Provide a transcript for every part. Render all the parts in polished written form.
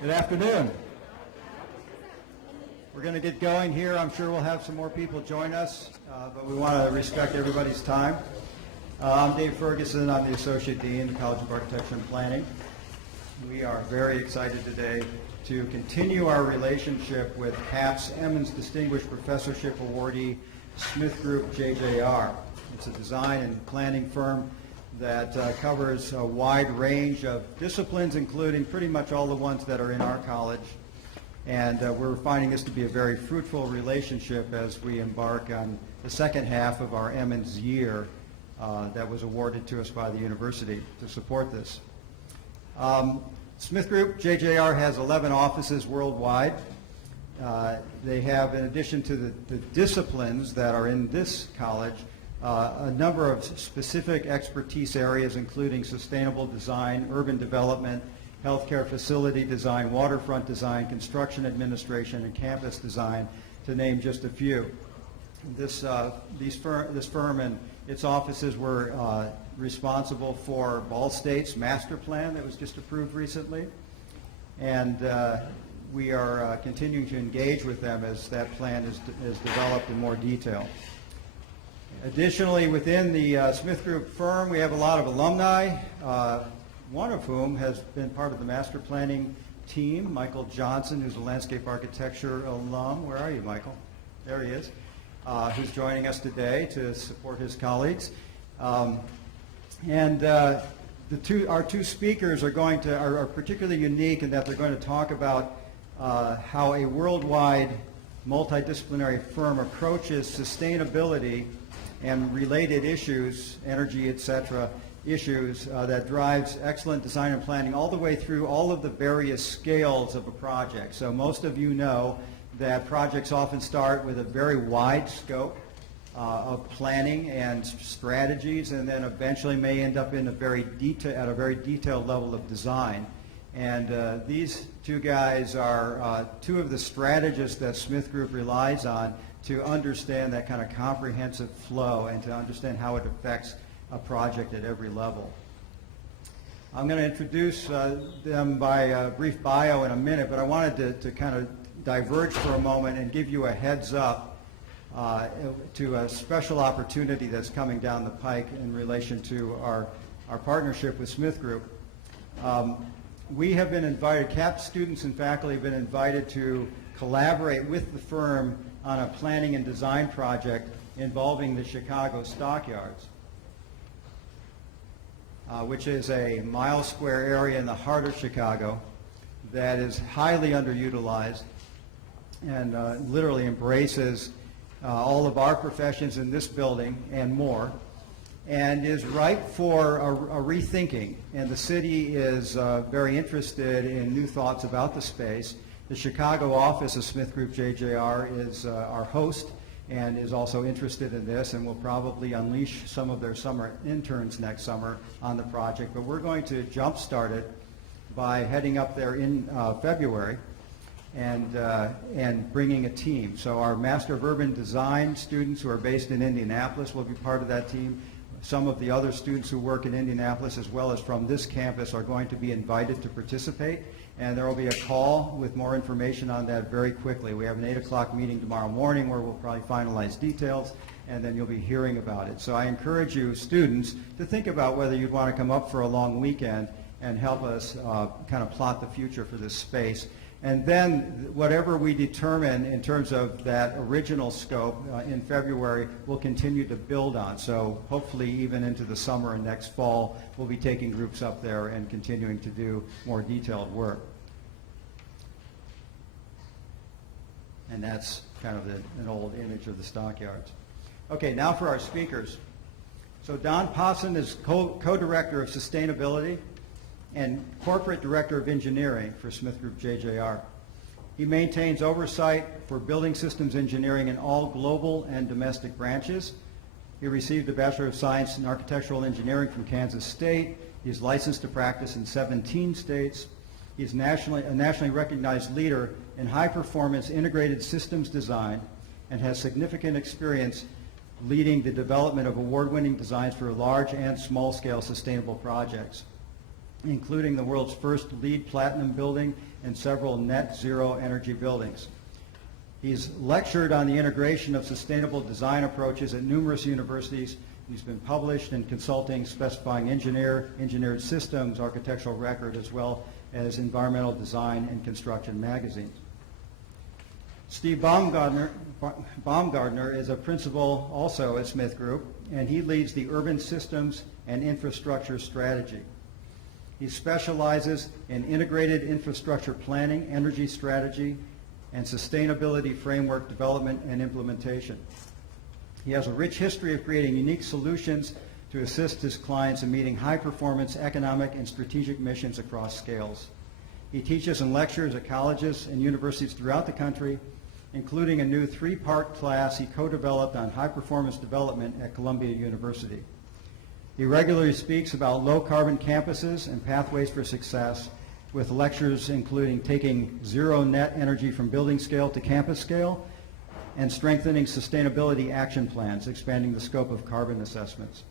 Good afternoon. We're going to get going here. I'm sure we'll have some more people join us, but we want to respect everybody's time. I'm Dave Ferguson. I'm the Associate Dean of the College of Architecture and Planning. We are very excited today to continue our relationship with HAP's Emmons Distinguished Professorship Awardee, SmithGroupJJR. It's a design and planning firm that covers a wide range of disciplines, including pretty much all the ones that are in our college. And we're finding this to be a very fruitful relationship as we embark on the second half of our Emmons year that was awarded to us by the university to support this. Smith Group JJR has 11 offices worldwide. They have, in addition to the disciplines that are in this college, a number of specific expertise areas, including sustainable design, urban development, healthcare facility design, waterfront design, construction administration, and campus design, to name just a few. This firm and its offices were responsible for Ball State's master plan that was just approved recently, and we are continuing to engage with them as that plan is developed in more detail. Additionally, within the Smith Group firm, we have a lot of alumni, one of whom has been part of the master planning team, Michael Johnson, who's a landscape architecture alum. Where are you, Michael? There he is, who's joining us today to support his colleagues. Our two speakers are particularly unique in that they're going to talk about how a worldwide multidisciplinary firm approaches sustainability and related issues, energy, etc., issues that drives excellent design and planning all the way through all of the various scales of a project. So most of you know that projects often start with a very wide scope of planning and strategies, and then eventually may end up in at a very detailed level of design. And these two guys are two of the strategists that Smith Group relies on to understand that kind of comprehensive flow and to understand how it affects a project at every level. I'm going to introduce them by a brief bio in a minute, but I wanted to kind of diverge for a moment and give you a heads up to a special opportunity that's coming down the pike in relation to our partnership with Smith Group. We have been invited, CAP students and faculty have been invited to collaborate with the firm on a planning and design project involving the Chicago stockyards, which is a mile square area in the heart of Chicago that is highly underutilized and literally embraces all of our professions in this building and more, and is ripe for a rethinking. And the city is very interested in new thoughts about the space. The Chicago office of Smith Group JJR is our host and is also interested in this, and will probably unleash some of their summer interns next summer on the project. But we're going to jumpstart it by heading up there in February and bringing a team. So our Master of Urban Design students who are based in Indianapolis will be part of that team. Some of the other students who work in Indianapolis as well as from this campus are going to be invited to participate, and there will be a call with more information on that very quickly. We have an 8 o'clock meeting tomorrow morning where we'll probably finalize details, and then you'll be hearing about it. So I encourage you students to think about whether you'd want to come up for a long weekend and help us kind of plot the future for this space. And then whatever we determine in terms of that original scope in February, we'll continue to build on. So hopefully even into the summer and next fall, we'll be taking groups up there and continuing to do more detailed work. And that's kind of an old image of the stockyards. Okay, now for our speakers. So Don Posson is co-director of sustainability and Corporate Director of Engineering for Smith Group JJR. He maintains oversight for building systems engineering in all global and domestic branches. He received a Bachelor of Science in Architectural Engineering from Kansas State. He is licensed to practice in 17 states. He is a nationally recognized leader in high-performance integrated systems design and has significant experience leading the development of award-winning designs for large and small-scale sustainable projects. including the world's first LEED Platinum building and several net zero energy buildings. He's lectured on the integration of sustainable design approaches at numerous universities. He's been published in Consulting Specifying Engineer, Engineered Systems, Architectural Record, as well as Environmental Design and Construction magazines. Steve Baumgartner is a principal also at Smith Group, and he leads the Urban Systems and Infrastructure Strategy. He specializes in integrated infrastructure planning, energy strategy, and sustainability framework development and implementation. He has a rich history of creating unique solutions to assist his clients in meeting high-performance economic and strategic missions across scales. He teaches and lectures at colleges and universities throughout the country, including a new 3-part class he co-developed on high-performance development at Columbia University. He regularly speaks about low-carbon campuses and pathways for success, with lectures including taking zero net energy from building scale to campus scale and strengthening sustainability action plans, expanding the scope of carbon assessments.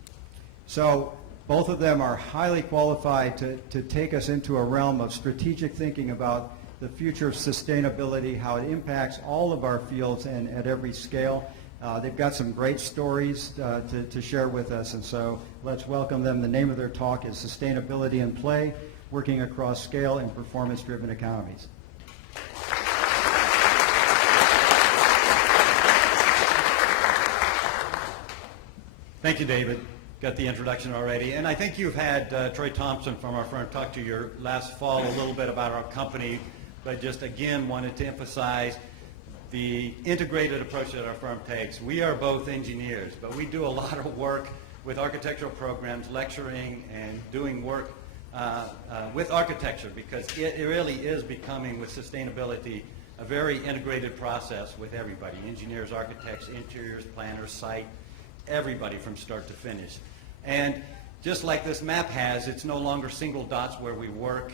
So both of them are highly qualified to take us into a realm of strategic thinking about the future of sustainability, how it impacts all of our fields and at every scale. They've got some great stories to share with us, and so let's welcome them. The name of their talk is Sustainability in Play, Working Across Scale and Performance-Driven Economies. Thank you, David. Got the introduction already. And I think you've had Troy Thompson from our firm talk to you last fall a little bit about our company, but just again wanted to emphasize the integrated approach that our firm takes. We are both engineers, but we do a lot of work with architectural programs, lecturing and doing work with architecture, because it really is becoming, with sustainability, a very integrated process with everybody, engineers, architects, interiors, planners, site, everybody from start to finish. And just like this map has, it's no longer single dots where we work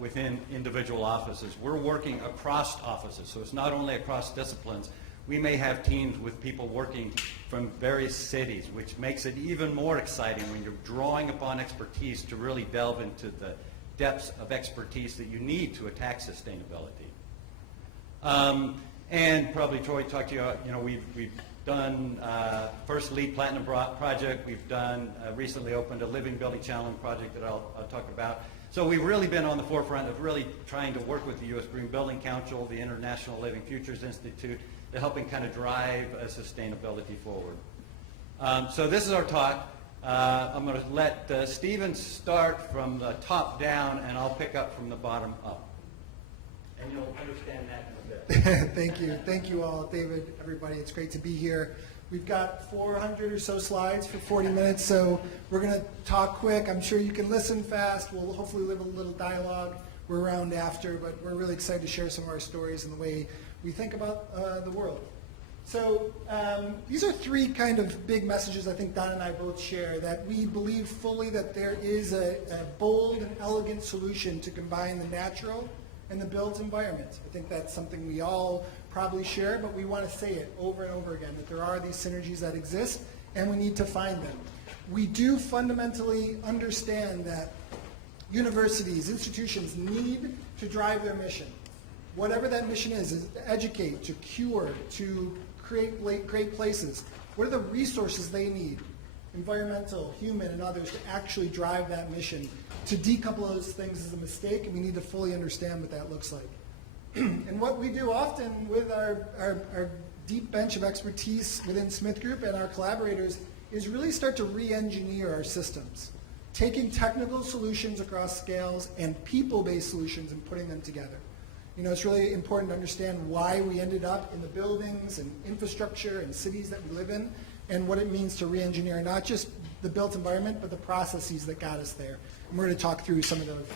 within individual offices. We're working across offices, so it's not only across disciplines. We may have teams with people working from various cities, which makes it even more exciting when you're drawing upon expertise to really delve into the depths of expertise that you need to attack sustainability. And probably Troy talked to you, we've done first LEED Platinum project. We've done, recently opened a Living Building Challenge project that I'll talk about. So we've really been on the forefront of really trying to work with the U.S. Green Building Council, the International Living Futures Institute, to helping kind of drive sustainability forward. So this is our talk. I'm going to let Stephen start from the top down, and I'll pick up from the bottom up. And you'll understand that in a bit. Thank you. Thank you all, David, everybody. It's great to be here. We've got 400 or so slides for 40 minutes, so we're going to talk quick. I'm sure you can listen fast. We'll hopefully live a little dialogue. We're around after, but we're really excited to share some of our stories and the way we think about the world. So these are 3 kind of big messages I think Don and I both share, that we believe fully that there is a bold and elegant solution to combine the natural and the built environment. I think that's something we all probably share, but we want to say it over and over again, that there are these synergies that exist, and we need to find them. We do fundamentally understand that universities, institutions need to drive their mission. Whatever that mission is to educate, to cure, to create great places. What are the resources they need, environmental, human, and others, to actually drive that mission? To decouple those things is a mistake, and we need to fully understand what that looks like. And what we do often with our deep bench of expertise within Smith Group and our collaborators is really start to re-engineer our systems, taking technical solutions across scales and people-based solutions and putting them together. It's really important to understand why we ended up in the buildings and infrastructure and cities that we live in, and what it means to re-engineer not just the built environment, but the processes that got us there. And we're going to talk through some of those.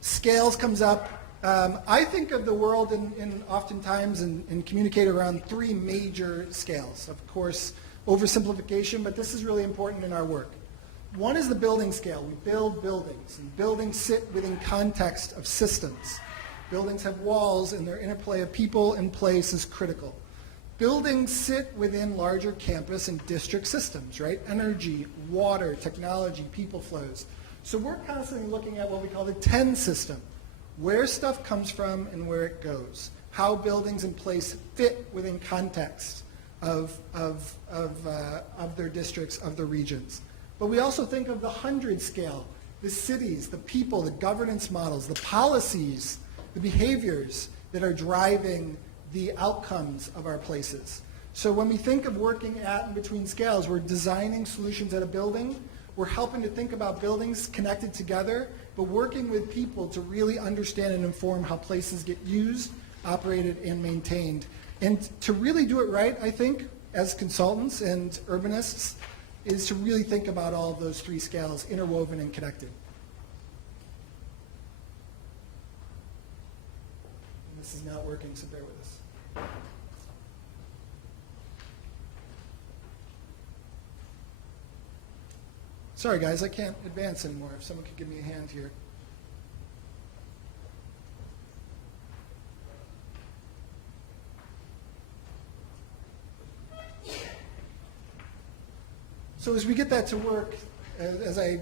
Scales comes up. I think of the world in oftentimes and communicate around 3 major scales. Of course, oversimplification, but this is really important in our work. One is the building scale. We build buildings, and buildings sit within context of systems. Buildings have walls, and their interplay of people and place is critical. Buildings sit within larger campus and district systems, right? Energy, water, technology, people flows. So we're constantly looking at what we call the 10 system, where stuff comes from and where it goes, how buildings in place fit within context of their districts, of their regions. But we also think of the 100 scale, the cities, the people, the governance models, the policies, the behaviors that are driving the outcomes of our places. So when we think of working at and between scales, we're designing solutions at a building, we're helping to think about buildings connected together, but working with people to really understand and inform how places get used, operated, and maintained. And to really do it right, I think, as consultants and urbanists, is to really think about all of those three scales interwoven and connected. And this is not working, so bear with us. Sorry guys, I can't advance anymore. If someone could give me a hand here. So as we get that to work, as I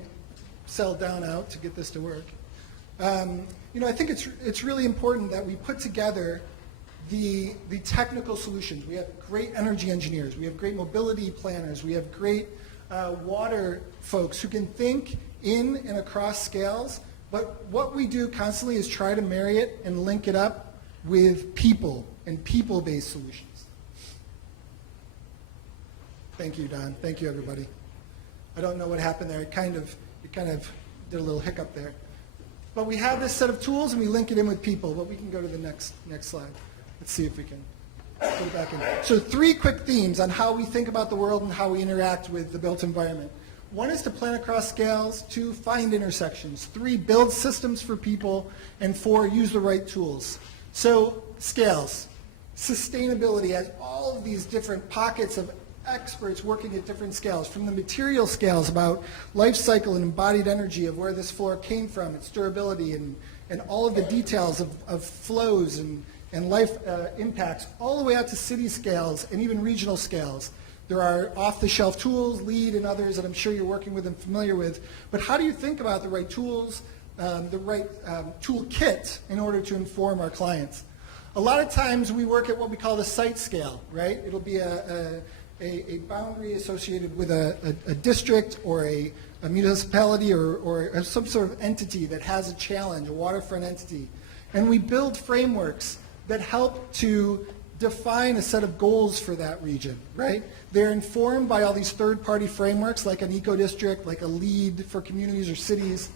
sell down out to get this to work, I think it's really important that we put together the technical solutions. We have great energy engineers, we have great mobility planners, we have great water folks who can think in and across scales, but what we do constantly is try to marry it and link it up with people and people-based solutions. Thank you, Don. Thank you, everybody. I don't know what happened there. It kind of did a little hiccup there. But we have this set of tools, and we link it in with people. But we can go to the next slide. Let's see if we can put it back in. So 3 quick themes on how we think about the world and how we interact with the built environment. 1 is to plan across scales. 2, find intersections. 3, build systems for people. And 4, use the right tools. So scales. Sustainability has all of these different pockets of experts working at different scales, from the material scales about life cycle and embodied energy of where this floor came from, its durability, and all of the details of flows and life impacts, all the way out to city scales and even regional scales. There are off-the-shelf tools, LEED and others that I'm sure you're working with and familiar with. But how do you think about the right tools, the right toolkit in order to inform our clients? A lot of times we work at what we call the site scale, right? It'll be a boundary associated with a district or a municipality or some sort of entity that has a challenge, a waterfront entity. And we build frameworks that help to define a set of goals for that region, right? They're informed by all these third-party frameworks like an eco-district, like a LEED for communities or cities,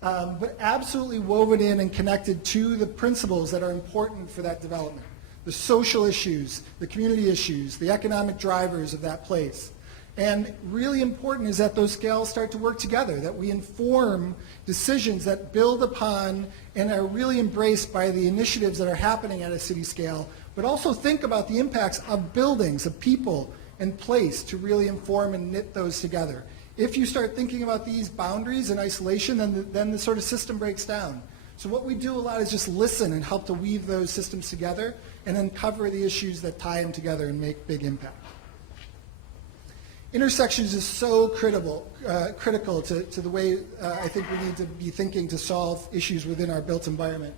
but absolutely woven in and connected to the principles that are important for that development. The social issues, the community issues, the economic drivers of that place. And really important is that those scales start to work together, that we inform decisions that build upon and are really embraced by the initiatives that are happening at a city scale, but also think about the impacts of buildings, of people, and place to really inform and knit those together. If you start thinking about these boundaries in isolation, then the sort of system breaks down. So what we do a lot is just listen and help to weave those systems together and uncover the issues that tie them together and make big impact. Intersections is so critical to the way I think we need to be thinking to solve issues within our built environment.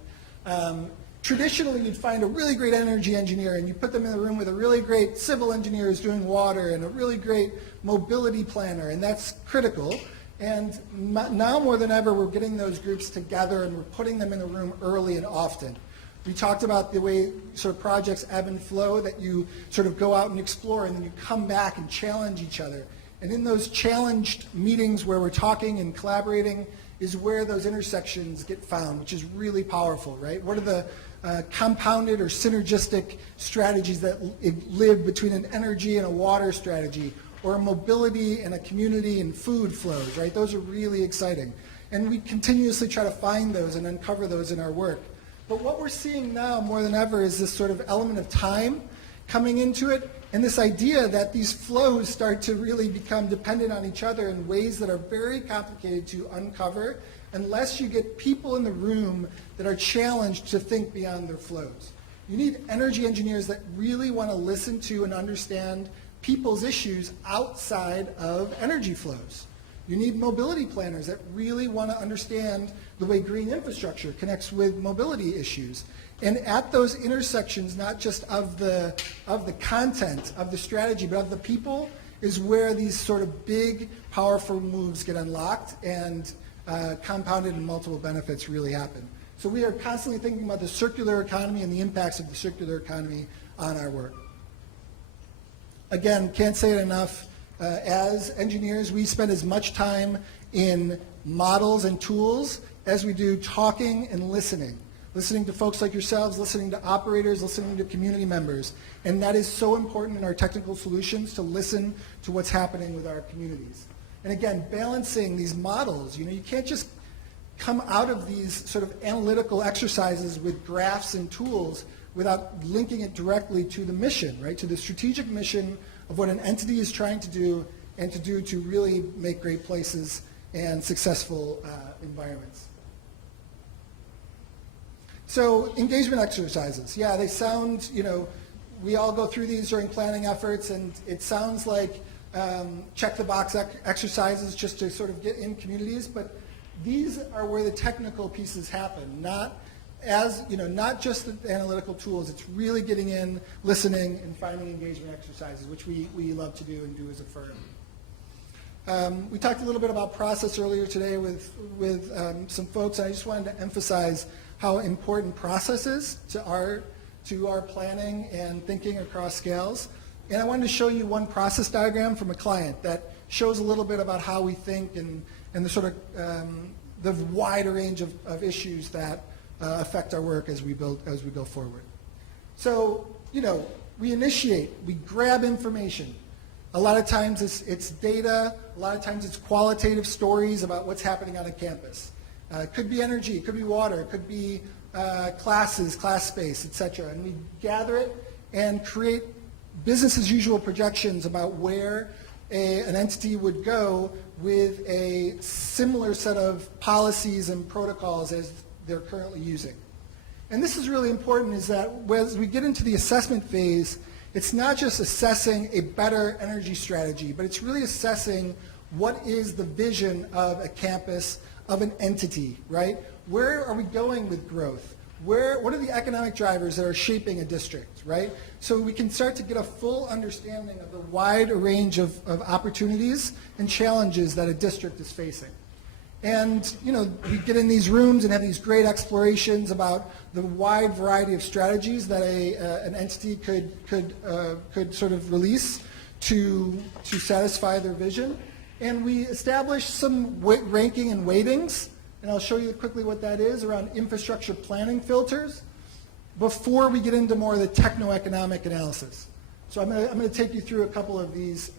Traditionally, you'd find a really great energy engineer and you put them in the room with a really great civil engineer who's doing water and a really great mobility planner, and that's critical. And now more than ever, we're getting those groups together and we're putting them in the room early and often. We talked about the way sort of projects ebb and flow, that you sort of go out and explore and then you come back and challenge each other. And in those challenged meetings where we're talking and collaborating is where those intersections get found, which is really powerful, right? What are the compounded or synergistic strategies that live between an energy and a water strategy, or a mobility and a community and food flows, right? Those are really exciting. And we continuously try to find those and uncover those in our work. But what we're seeing now more than ever is this sort of element of time coming into it, and this idea that these flows start to really become dependent on each other in ways that are very complicated to uncover unless you get people in the room that are challenged to think beyond their flows. You need energy engineers that really want to listen to and understand people's issues outside of energy flows. You need mobility planners that really want to understand the way green infrastructure connects with mobility issues. And at those intersections, not just of the content of the strategy, but of the people, is where these sort of big, powerful moves get unlocked and compounded and multiple benefits really happen. So we are constantly thinking about the circular economy and the impacts of the circular economy on our work. Again, can't say it enough. As engineers, we spend as much time in models and tools as we do talking and listening. Listening to folks like yourselves, listening to operators, listening to community members. And that is so important in our technical solutions, to listen to what's happening with our communities. And again, balancing these models. You can't just come out of these sort of analytical exercises with graphs and tools without linking it directly to the mission, right? To the strategic mission of what an entity is trying to do and to do to really make great places and successful environments. So engagement exercises, yeah, they sound, we all go through these during planning efforts, and it sounds like check the box exercises just to sort of get in communities, but these are where the technical pieces happen, not just the analytical tools. It's really getting in, listening, and finding engagement exercises, which we love to do and do as a firm. We talked a little bit about process earlier today with some folks. I just wanted to emphasize how important process is to our planning and thinking across scales. And I wanted to show you one process diagram from a client that shows a little bit about how we think and the sort of the wide range of issues that affect our work as we go forward. So, we initiate, we grab information. A lot of times it's data, a lot of times it's qualitative stories about what's happening on a campus. It could be energy, it could be water, it could be classes, class space, etc. And we gather it and create business as usual projections about where an entity would go with a similar set of policies and protocols as they're currently using. And this is really important, is that as we get into the assessment phase, it's not just assessing a better energy strategy, but it's really assessing what is the vision of a campus, of an entity, right? Where are we going with growth? What are the economic drivers that are shaping a district, right? So we can start to get a full understanding of the wide range of opportunities and challenges that a district is facing. And, we get in these rooms and have these great explorations about the wide variety of strategies that an entity could sort of release to satisfy their vision. And we establish some ranking and weightings, and I'll show you quickly what that is, around infrastructure planning filters before we get into more of the techno-economic analysis. So I'm going to take you through a couple of these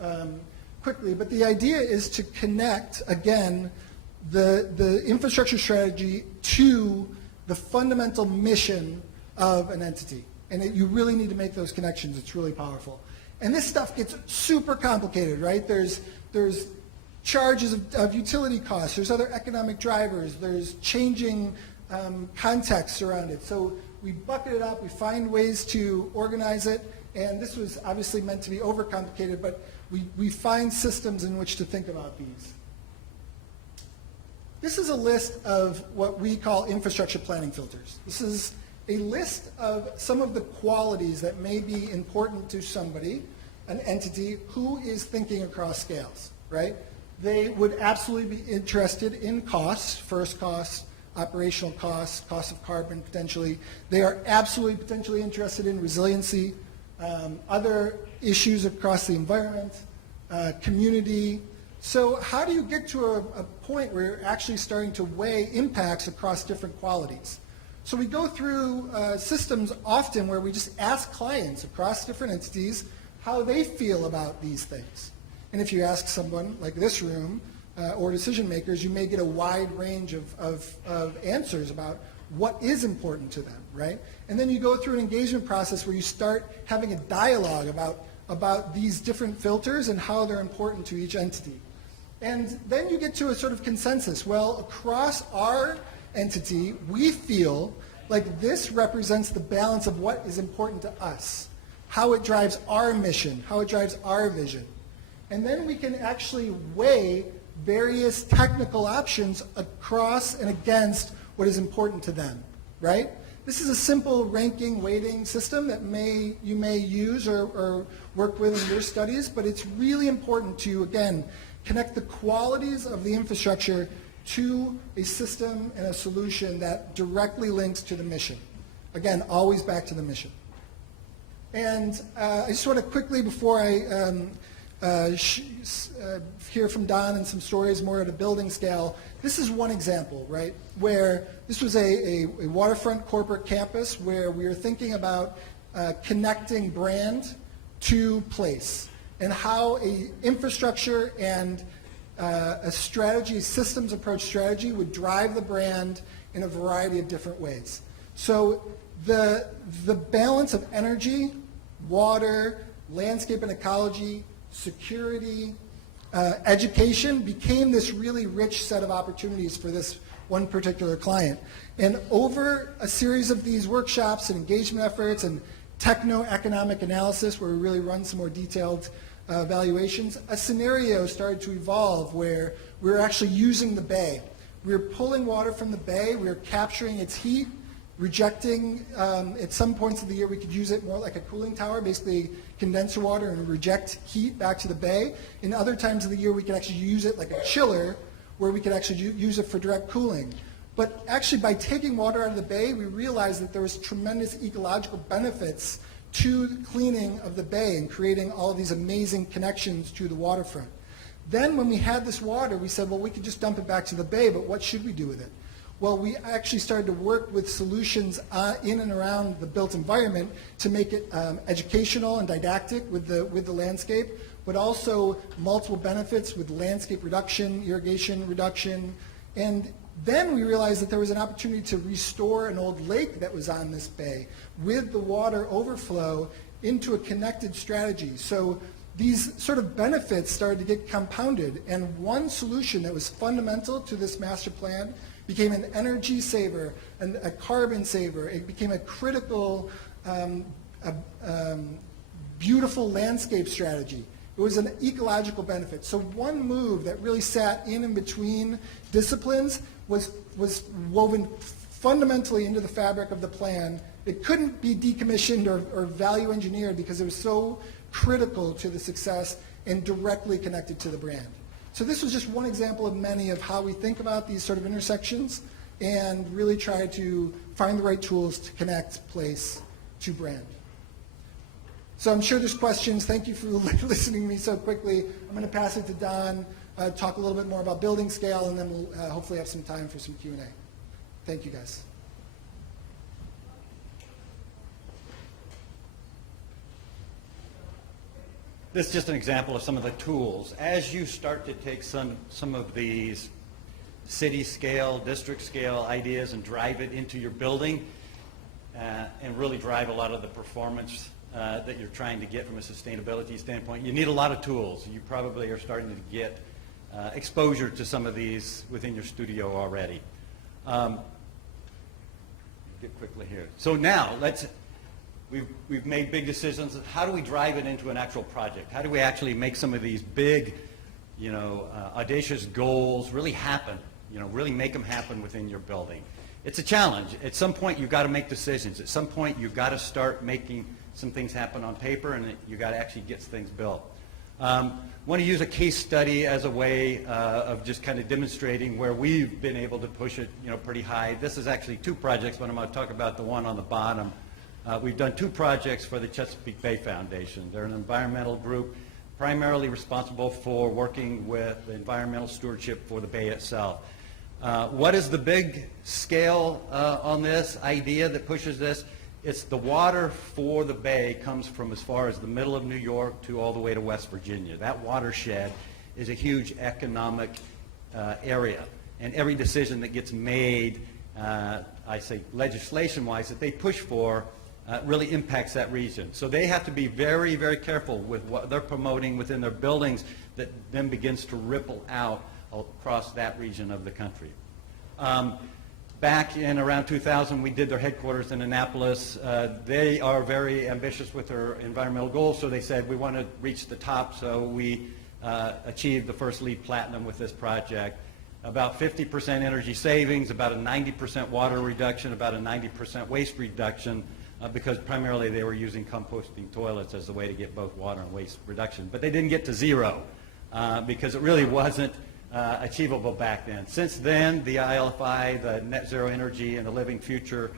quickly, but the idea is to connect, again, the infrastructure strategy to the fundamental mission of an entity. And you really need to make those connections. It's really powerful. And this stuff gets super complicated, right? There's charges of utility costs. There's other economic drivers. There's changing contexts around it. So we bucket it up. We find ways to organize it. And this was obviously meant to be overcomplicated, but we find systems in which to think about these. This is a list of what we call infrastructure planning filters. This is a list of some of the qualities that may be important to somebody, an entity, who is thinking across scales, right? They would absolutely be interested in costs, first costs, operational costs, cost of carbon potentially. They are absolutely potentially interested in resiliency, other issues across the environment, community. So how do you get to a point where you're actually starting to weigh impacts across different qualities? So we go through systems often where we just ask clients across different entities how they feel about these things. And if you ask someone like this room or decision makers, you may get a wide range of answers about what is important to them, right? And then you go through an engagement process where you start having a dialogue about these different filters and how they're important to each entity. And then you get to a sort of consensus. Well, across our entity, we feel like this represents the balance of what is important to us, how it drives our mission, how it drives our vision. And then we can actually weigh various technical options across and against what is important to them, right? This is a simple ranking weighting system that you may use or work with in your studies, but it's really important to, again, connect the qualities of the infrastructure to a system and a solution that directly links to the mission. Again, always back to the mission. And I just want to quickly, before I hear from Don and some stories more at a building scale, this is one example, right, where this was a waterfront corporate campus where we were thinking about connecting brand to place and how a infrastructure and a strategy, a systems approach strategy would drive the brand in a variety of different ways. So the balance of energy, water, landscape and ecology, security, education became this really rich set of opportunities for this one particular client. And over a series of these workshops and engagement efforts and techno-economic analysis, where we really run some more detailed evaluations, a scenario started to evolve where we were actually using the bay. We were pulling water from the bay, we were capturing its heat, rejecting, at some points of the year we could use it more like a cooling tower, basically condenser water and reject heat back to the bay. In other times of the year we could actually use it like a chiller, where we could actually use it for direct cooling. But actually by taking water out of the bay, we realized that there was tremendous ecological benefits to the cleaning of the bay and creating all of these amazing connections to the waterfront. Then when we had this water, we said, well, we could just dump it back to the bay, but what should we do with it? Well, we actually started to work with solutions in and around the built environment to make it educational and didactic with the landscape, but also multiple benefits with landscape reduction, irrigation reduction. And then we realized that there was an opportunity to restore an old lake that was on this bay with the water overflow into a connected strategy. So these sort of benefits started to get compounded, and one solution that was fundamental to this master plan became an energy saver, and a carbon saver. It became a critical, beautiful landscape strategy. It was an ecological benefit. So one move that really sat in and between disciplines was woven fundamentally into the fabric of the plan. It couldn't be decommissioned or value engineered because it was so critical to the success and directly connected to the brand. So this was just one example of many of how we think about these sort of intersections and really try to find the right tools to connect place to brand. So I'm sure there's questions. Thank you for listening to me so quickly. I'm going to pass it to Don, talk a little bit more about building scale, and then we'll hopefully have some time for some Q&A. Thank you, guys. This is just an example of some of the tools. As you start to take some of these city scale, district scale ideas and drive it into your building and really drive a lot of the performance that you're trying to get from a sustainability standpoint, you need a lot of tools. You probably are starting to get exposure to some of these within your studio already. Get quickly here. So now we've made big decisions. How do we drive it into an actual project? How do we actually make some of these big, audacious goals really happen? Really make them happen within your building. It's a challenge. At some point, you've got to make decisions. At some point, you've got to start making some things happen on paper, and you've got to actually get things built. I want to use a case study as a way of just kind of demonstrating where we've been able to push it, pretty high. This is actually two projects, but I'm going to talk about the one on the bottom. We've done two projects for the Chesapeake Bay Foundation. They're an environmental group primarily responsible for working with environmental stewardship for the bay itself. What is the big scale on this idea that pushes this? It's the water for the bay comes from as far as the middle of New York to all the way to West Virginia. That watershed is a huge economic area. And every decision that gets made, I say legislation-wise, that they push for really impacts that region. So they have to be very, very careful with what they're promoting within their buildings that then begins to ripple out across that region of the country. Back in around 2000, we did their headquarters in Annapolis. They are very ambitious with their environmental goals, so they said we want to reach the top, so we achieved the first LEED Platinum with this project. About 50% energy savings, about a 90% water reduction, about a 90% waste reduction, because primarily they were using composting toilets as the way to get both water and waste reduction. But they didn't get to zero because it really wasn't achievable back then. Since then, the ILFI, the Net Zero Energy and the Living Future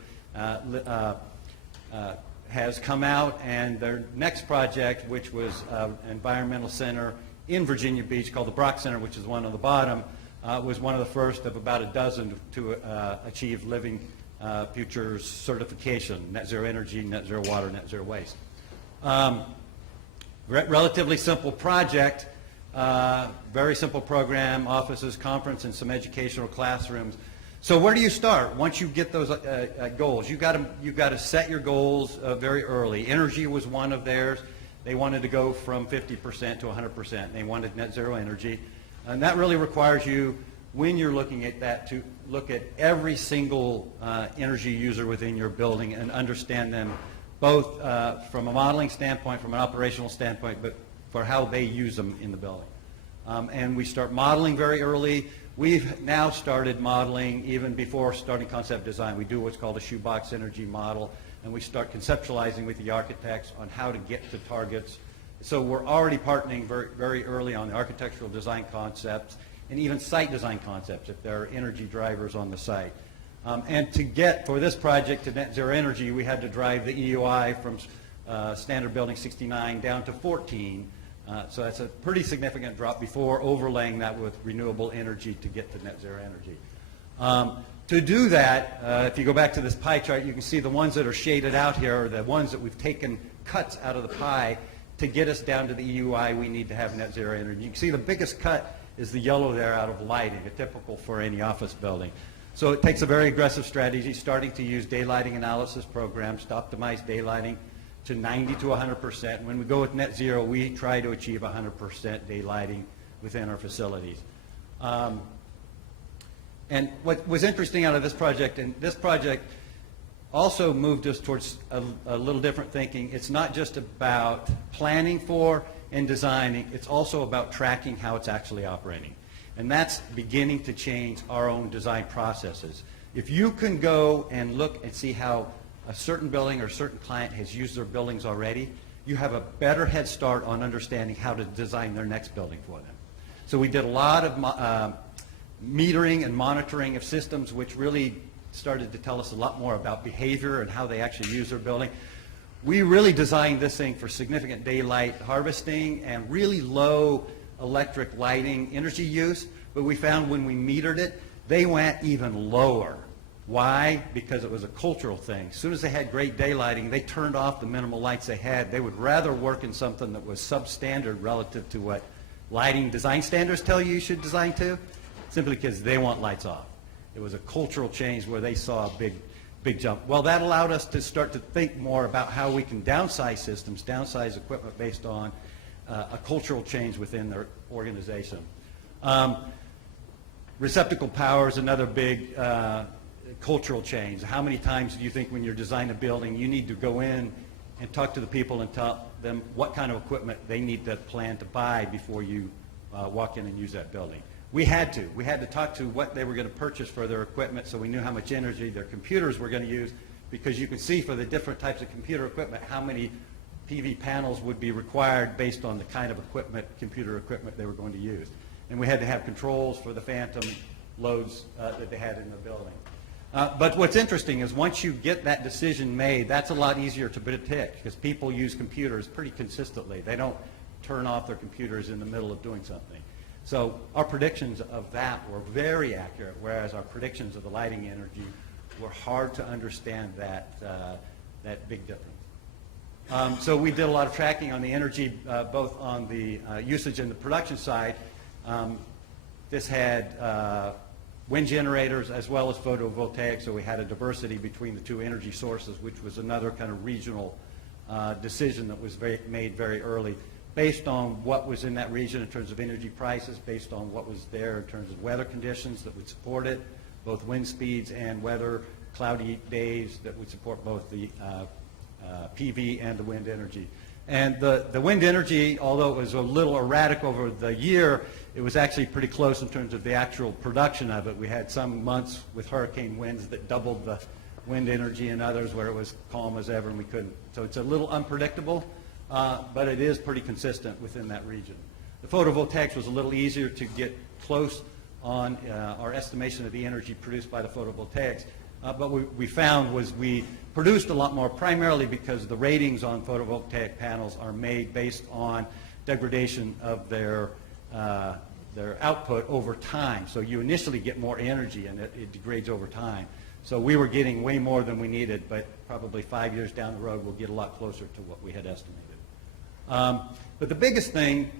has come out, and their next project, which was an environmental center in Virginia Beach called the Brock Center, which is one on the bottom, was one of the first of about a dozen to achieve Living Future's certification, Net Zero Energy, Net Zero Water, Net Zero Waste. Relatively simple project, very simple program, offices, conference, and some educational classrooms. So where do you start? Once you get those goals, you've got to set your goals very early. Energy was one of theirs. They wanted to go from 50% to 100%. They wanted net zero energy. And that really requires you, when you're looking at that, to look at every single energy user within your building and understand them both from a modeling standpoint, from an operational standpoint, but for how they use them in the building. And we start modeling very early. We've now started modeling even before starting concept design. We do what's called a shoebox energy model, and we start conceptualizing with the architects on how to get to targets. So we're already partnering very, very early on the architectural design concepts and even site design concepts if there are energy drivers on the site. And to get, for this project, to net zero energy, we had to drive the EUI from standard building 69 down to 14. So that's a pretty significant drop before overlaying that with renewable energy to get to net zero energy. To do that, if you go back to this pie chart, you can see the ones that are shaded out here are the ones that we've taken cuts out of the pie. To get us down to the EUI, we need to have net zero energy. You can see the biggest cut is the yellow there out of lighting, a typical for any office building. So it takes a very aggressive strategy, starting to use daylighting analysis programs to optimize daylighting to 90 to 100%. When we go with net zero, we try to achieve 100% daylighting within our facilities. And what was interesting out of this project, and this project also moved us towards a little different thinking. It's not just about planning for and designing, it's also about tracking how it's actually operating. And that's beginning to change our own design processes. If you can go and look and see how a certain building or a certain client has used their buildings already, you have a better head start on understanding how to design their next building for them. So we did a lot of metering and monitoring of systems, which really started to tell us a lot more about behavior and how they actually use their building. We really designed this thing for significant daylight harvesting and really low electric lighting energy use, but we found when we metered it, they went even lower. Why? Because it was a cultural thing. As soon as they had great daylighting, they turned off the minimal lights they had. They would rather work in something that was substandard relative to what lighting design standards tell you should design to, simply because they want lights off. It was a cultural change where they saw a big jump. Well, that allowed us to start to think more about how we can downsize systems, downsize equipment based on a cultural change within their organization. Receptacle power is another big cultural change. How many times do you think when you're designing a building, you need to go in and talk to the people and tell them what kind of equipment they need to plan to buy before you walk in and use that building? We had to talk to what they were going to purchase for their equipment so we knew how much energy their computers were going to use, because you can see for the different types of computer equipment how many PV panels would be required based on the kind of equipment, computer equipment they were going to use. And we had to have controls for the phantom loads that they had in the building. But what's interesting is once you get that decision made, that's a lot easier to predict because people use computers pretty consistently. They don't turn off their computers in the middle of doing something. So our predictions of that were very accurate, whereas our predictions of the lighting energy were hard to understand that big difference. So we did a lot of tracking on the energy, both on the usage and the production side. This had wind generators as well as photovoltaic, so we had a diversity between the two energy sources, which was another kind of regional decision that was made very early, based on what was in that region in terms of energy prices, based on what was there in terms of weather conditions that would support it, both wind speeds and weather, cloudy days that would support both the PV and the wind energy. And the wind energy, although it was a little erratic over the year, it was actually pretty close in terms of the actual production of it. We had some months with hurricane winds that doubled the wind energy and others where it was calm as ever and we couldn't. So it's a little unpredictable, but it is pretty consistent within that region. The photovoltaics was a little easier to get close on our estimation of the energy produced by the photovoltaics. But what we found was we produced a lot more, primarily because the ratings on photovoltaic panels are made based on degradation of their output over time. So you initially get more energy and it degrades over time. So we were getting way more than we needed, but probably 5 years down the road we'll get a lot closer to what we had estimated. But the biggest thing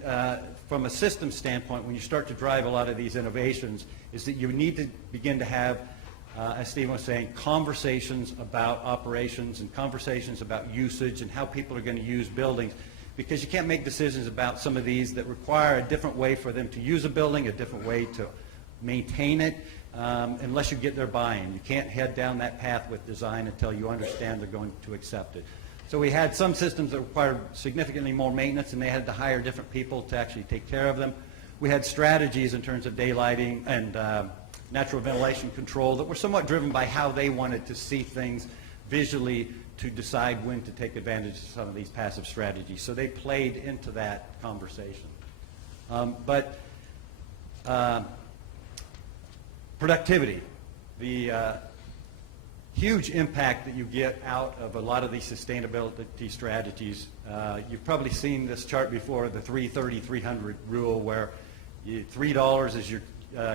from a system standpoint when you start to drive a lot of these innovations is that you need to begin to have, as Stephen was saying, conversations about operations and conversations about usage and how people are going to use buildings, because you can't make decisions about some of these that require a different way for them to use a building, a different way to maintain it, unless you get their buy-in. You can't head down that path with design until you understand they're going to accept it. So we had some systems that required significantly more maintenance, and they had to hire different people to actually take care of them. We had strategies in terms of daylighting and natural ventilation control that were somewhat driven by how they wanted to see things visually to decide when to take advantage of some of these passive strategies. So they played into that conversation. Productivity, the huge impact that you get out of a lot of these sustainability strategies. You've probably seen this chart before, the 330-300 rule, where $3 is your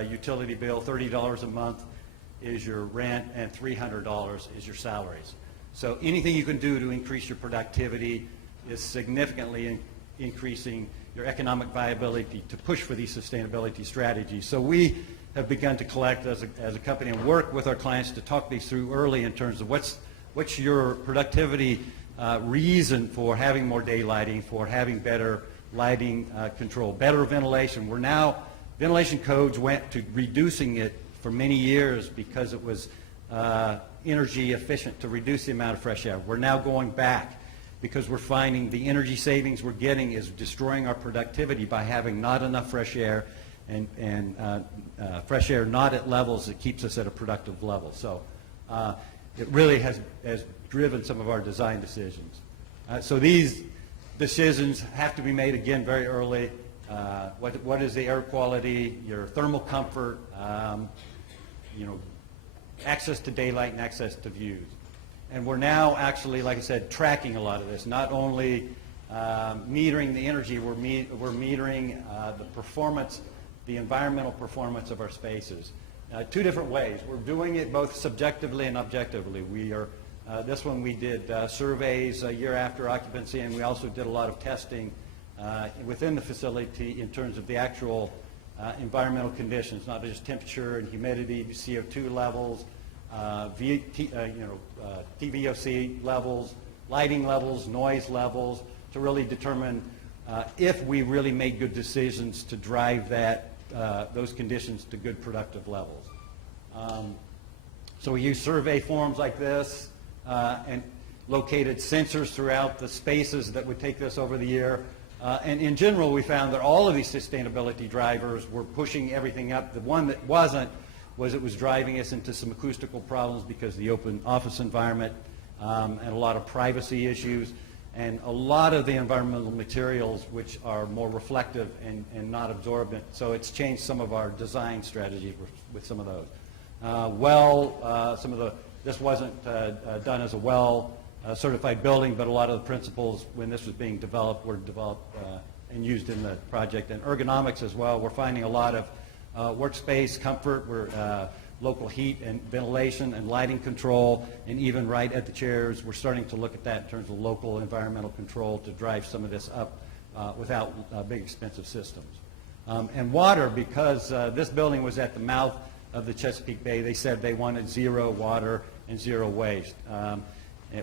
utility bill, $30 a month is your rent, and $300 is your salaries. So anything you can do to increase your productivity is significantly increasing your economic viability to push for these sustainability strategies. So we have begun to collect as a company and work with our clients to talk these through early in terms of what's your productivity reason for having more daylighting, for having better lighting control, better ventilation. Ventilation codes went to reducing it for many years because it was energy efficient to reduce the amount of fresh air. We're now going back because we're finding the energy savings we're getting is destroying our productivity by having not enough fresh air and fresh air not at levels that keeps us at a productive level. So it really has driven some of our design decisions. So these decisions have to be made again very early. What is the air quality, your thermal comfort, access to daylight and access to views. And we're now actually, like I said, tracking a lot of this. Not only metering the energy, we're metering the performance, the environmental performance of our spaces. Two different ways. We're doing it both subjectively and objectively. This one we did surveys a year after occupancy, and we also did a lot of testing within the facility in terms of the actual environmental conditions, not just temperature and humidity, CO2 levels, TVOC levels, lighting levels, noise levels, to really determine if we really made good decisions to drive those conditions to good productive levels. So we use survey forms like this and located sensors throughout the spaces that would take this over the year. And in general, we found that all of these sustainability drivers were pushing everything up. The one that wasn't was it was driving us into some acoustical problems because of the open office environment and a lot of privacy issues and a lot of the environmental materials which are more reflective and not absorbent. So it's changed some of our design strategy with some of those. This wasn't done as a certified building, but a lot of the principles when this was being developed were developed and used in the project. And ergonomics as well, we're finding a lot of workspace comfort, local heat and ventilation and lighting control, and even right at the chairs, we're starting to look at that in terms of local environmental control to drive some of this up without big expensive systems. And water, because this building was at the mouth of the Chesapeake Bay, they said they wanted zero water and zero waste.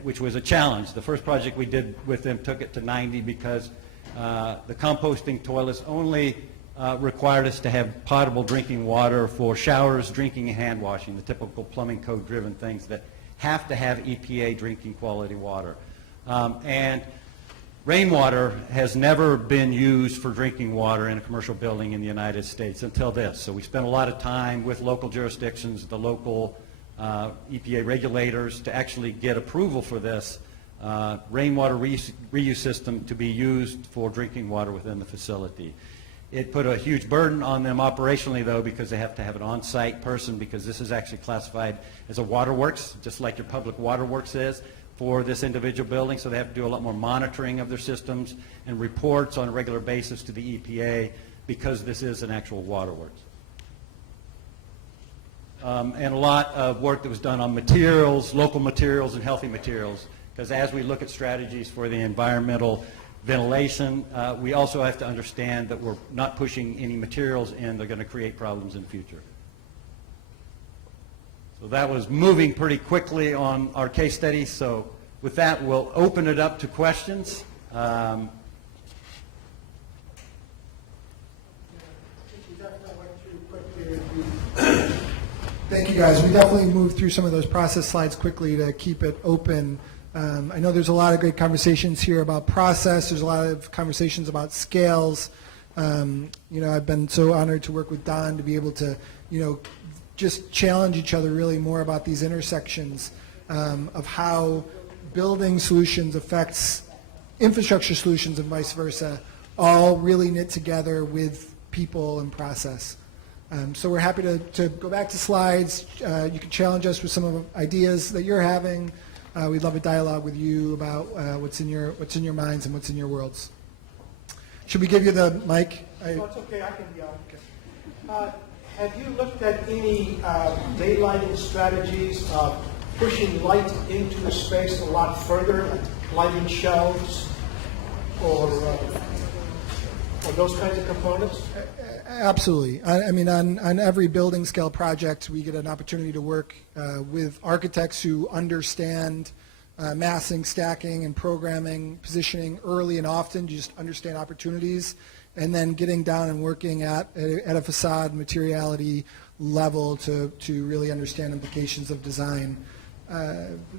Which was a challenge. The first project we did with them took it to 90 because the composting toilets only required us to have potable drinking water for showers, drinking, and hand washing, the typical plumbing code driven things that have to have EPA drinking quality water. And Rainwater has never been used for drinking water in a commercial building in the United States until this. So we spent a lot of time with local jurisdictions, the local EPA regulators, to actually get approval for this rainwater reuse system to be used for drinking water within the facility. It put a huge burden on them operationally, though, because they have to have an on-site person, because this is actually classified as a waterworks, just like your public waterworks is for this individual building. So they have to do a lot more monitoring of their systems and reports on a regular basis to the EPA, because this is an actual waterworks. And a lot of work that was done on materials, local materials and healthy materials, because as we look at strategies for the environmental ventilation, we also have to understand that we're not pushing any materials in that are going to create problems in the future. So that was moving pretty quickly on our case study. So with that, we'll open it up to questions. Thank you, guys. We definitely moved through some of those process slides quickly to keep it open. I know there's a lot of great conversations here about process. There's a lot of conversations about scales. I've been so honored to work with Don to be able to, just challenge each other really more about these intersections of how building solutions affects infrastructure solutions and vice versa, all really knit together with people and process. So we're happy to go back to slides. You can challenge us with some of the ideas that you're having. We'd love a dialogue with you about what's in your minds and what's in your worlds. Should we give you the mic? No, it's okay, I can yell. Have you looked at any daylighting strategies of pushing light into the space a lot further, like lighting shelves or those kinds of components? Absolutely. I mean, on every building scale project, we get an opportunity to work with architects who understand massing, stacking, and programming, positioning early and often, to just understand opportunities, and then getting down and working at a facade materiality level to really understand implications of design.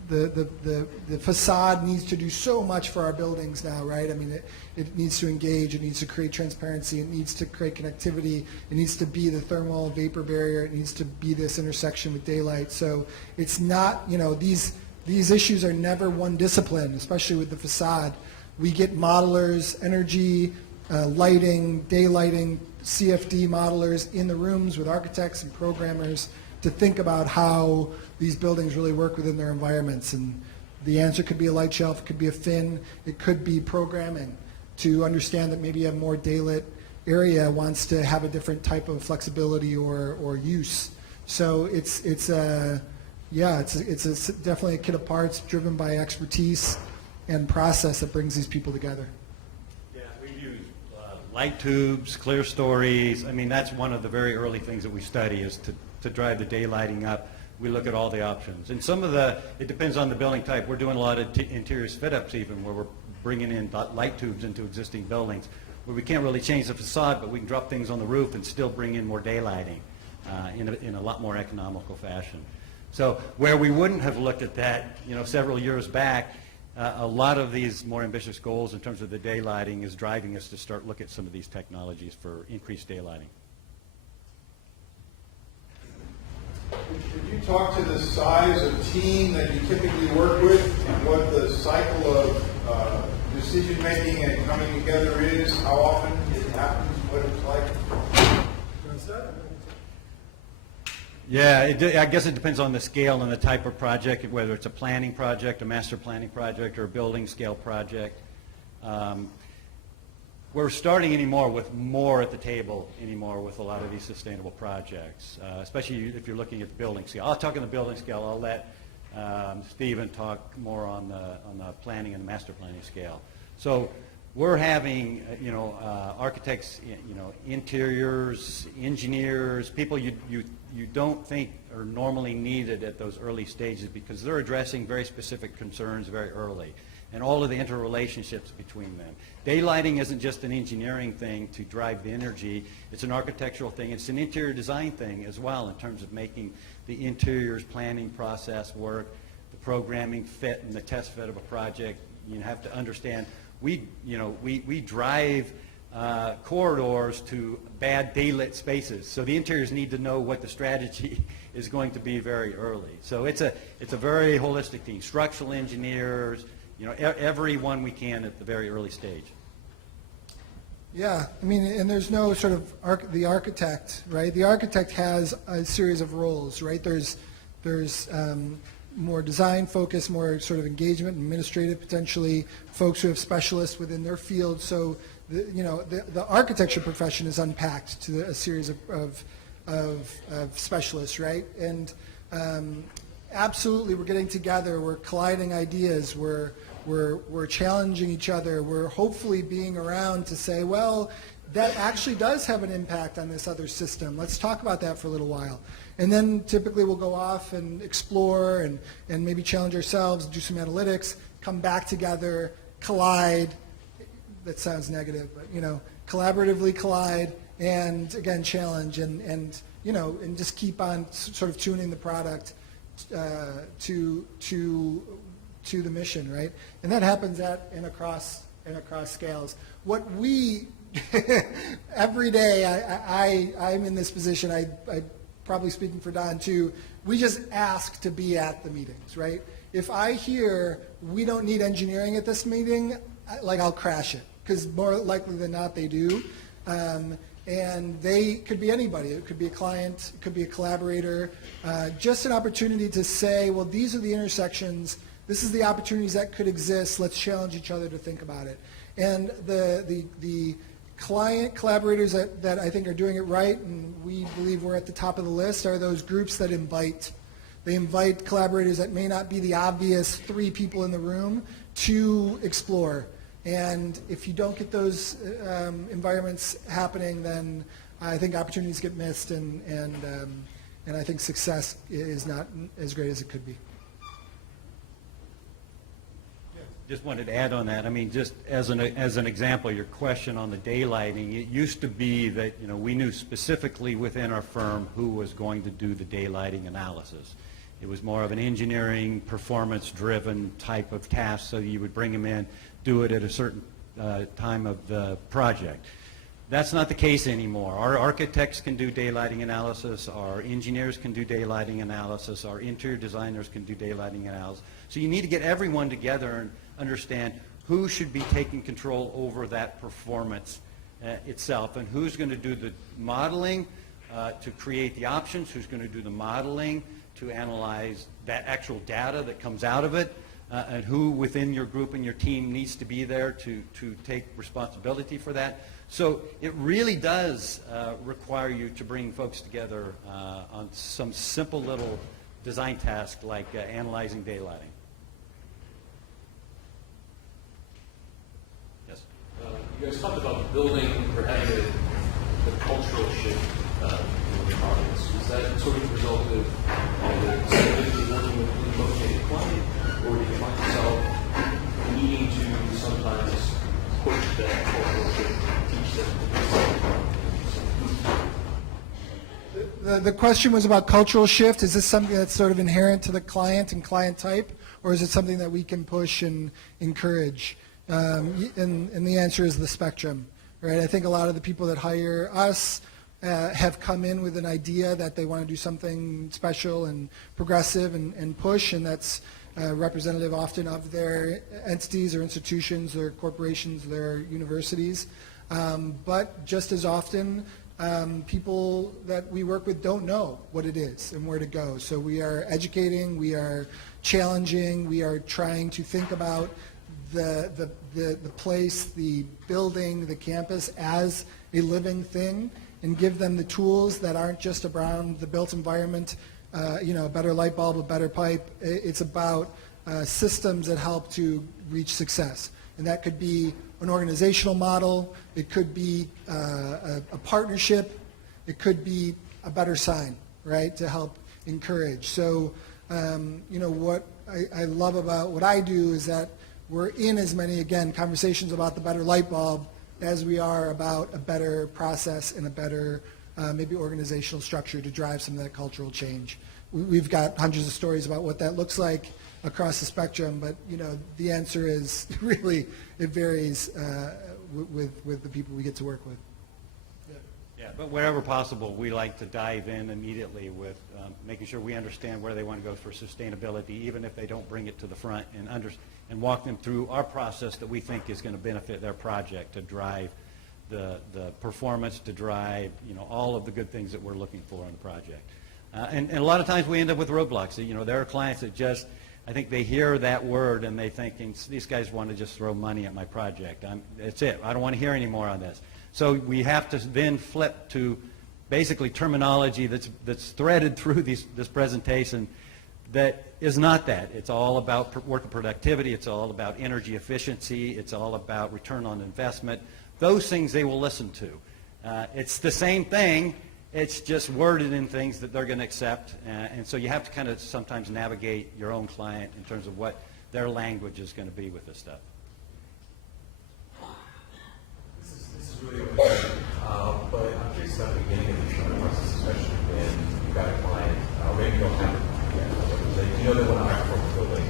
The facade needs to do so much for our buildings now, right? I mean, it needs to engage, it needs to create transparency, it needs to create connectivity, it needs to be the thermal vapor barrier, it needs to be this intersection with daylight. So it's not, these issues are never one discipline, especially with the facade. We get modelers, energy, lighting, daylighting, CFD modelers in the rooms with architects and programmers to think about how these buildings really work within their environments. And the answer could be a light shelf, it could be a fin, it could be programming to understand that maybe a more daylit area wants to have a different type of flexibility or use. So it's definitely a kit of parts driven by expertise and process that brings these people together. Yeah, we use light tubes, clear stories. I mean, that's one of the very early things that we study, is to drive the daylighting up. We look at all the options. And it depends on the building type. We're doing a lot of interiors fit-ups even, where we're bringing in light tubes into existing buildings, where we can't really change the facade, but we can drop things on the roof and still bring in more daylighting in a lot more economical fashion. So where we wouldn't have looked at that, several years back, a lot of these more ambitious goals in terms of the daylighting is driving us to start look at some of these technologies for increased daylighting. Could you talk to the size of team that you typically work with and what the cycle of decision-making and coming together is, how often it happens, what it's like? Yeah, I guess it depends on the scale and the type of project, whether it's a planning project, a master planning project, or a building scale project. We're starting anymore with more at the table anymore with a lot of these sustainable projects, especially if you're looking at the building scale. I'll talk on the building scale. I'll let Stephen talk more on the planning and the master planning scale. So we're having, architects, interiors, engineers, people you don't think are normally needed at those early stages, because they're addressing very specific concerns very early, and all of the interrelationships between them. Daylighting isn't just an engineering thing to drive the energy. It's an architectural thing. It's an interior design thing as well, in terms of making the interiors planning process work, the programming fit and the test fit of a project. You have to understand we drive corridors to bad daylit spaces. So the interiors need to know what the strategy is going to be very early. So it's a very holistic team. Structural engineers, everyone we can at the very early stage. Yeah, I mean, and there's no sort of the architect, right? The architect has a series of roles, right? There's more design focus, more sort of engagement, administrative potentially, folks who have specialists within their field. So the architecture profession is unpacked to a series of specialists, right? And absolutely, we're getting together, we're colliding ideas, we're challenging each other, we're hopefully being around to say, well, that actually does have an impact on this other system. Let's talk about that for a little while. And then typically we'll go off and explore and maybe challenge ourselves, do some analytics, come back together, collide. That sounds negative, but collaboratively collide, and again challenge and just keep on sort of tuning the product to the mission, right? And that happens and across scales. What we every day, I'm in this position. I probably speaking for Don too. We just ask to be at the meetings, right? If I hear we don't need engineering at this meeting, I'll crash it, because more likely than not they do. And they could be anybody. It could be a client, it could be a collaborator. Just an opportunity to say, well, these are the intersections. This is the opportunities that could exist. Let's challenge each other to think about it. And the client collaborators that I think are doing it right, and we believe we're at the top of the list, are those groups that invite. They invite collaborators that may not be the obvious 3 people in the room to explore. And if you don't get those environments happening, then I think opportunities get missed, and I think success is not as great as it could be. Just wanted to add on that. I mean, just as an example, your question on the daylighting, it used to be that we knew specifically within our firm who was going to do the daylighting analysis. It was more of an engineering, performance-driven type of task, so you would bring them in, do it at a certain time of the project. That's not the case anymore. Our architects can do daylighting analysis, our engineers can do daylighting analysis, our interior designers can do daylighting analysis. So you need to get everyone together and understand who should be taking control over that performance itself, and who's going to do the modeling to create the options, who's going to do the modeling to analyze that actual data that comes out of it, and who within your group and your team needs to be there to take responsibility for that. So it really does require you to bring folks together on some simple little design task like analyzing daylighting. Yes? You guys talked about building or having the cultural shift in the projects. Is that sort of the result of the working with a motivated client, or do you find yourself needing to sometimes push that cultural shift, teach them to do something? The question was about cultural shift. Is this something that's sort of inherent to the client and client type, or is it something that we can push and encourage? And the answer is the spectrum, right? I think a lot of the people that hire us have come in with an idea that they want to do something special and progressive and push, and that's representative often of their entities or institutions, their corporations, their universities. But just as often, people that we work with don't know what it is and where to go. So we are educating, we are challenging, we are trying to think about the place, the building, the campus as a living thing, and give them the tools that aren't just around the built environment, a better light bulb, a better pipe. It's about systems that help to reach success. And that could be an organizational model, it could be a partnership, it could be a better sign, right, to help encourage. So, what I love about what I do is that we're in as many, again, conversations about the better light bulb as we are about a better process and a better maybe organizational structure to drive some of that cultural change. We've got hundreds of stories about what that looks like. across the spectrum, but the answer is really it varies with the people we get to work with. Yeah, but wherever possible, we like to dive in immediately with making sure we understand where they want to go for sustainability, even if they don't bring it to the front, and walk them through our process that we think is going to benefit their project, to drive the performance, to drive all of the good things that we're looking for in the project. And a lot of times we end up with roadblocks. There are clients that just, I think they hear that word and they think, these guys want to just throw money at my project. That's it. I don't want to hear any more on this. So we have to then flip to basically terminology that's threaded through this presentation that is not that. It's all about worker productivity. It's all about energy efficiency. It's all about return on investment. Those things they will listen to. It's the same thing. It's just worded in things that they're going to accept. And so you have to kind of sometimes navigate your own client in terms of what their language is going to be with this stuff. This is really open, but I'm curious about the beginning of the design process, especially when you've got a client, or maybe you don't have a client yet, but you know they want to hire for a building,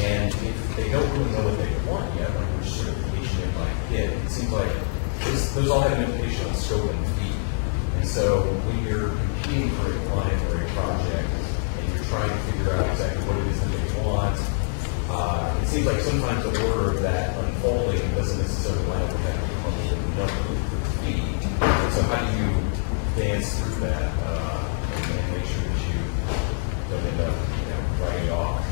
and if they don't really know what they want yet, like which certification they might get, it seems like those all have an implication on scope and fee. And so when you're competing for a client or a project, and you're trying to figure out exactly what it is that they want, it seems like sometimes the order of that unfolding doesn't necessarily line up with that number for the fee. So how do you dance through that and make sure that you don't end up writing it off?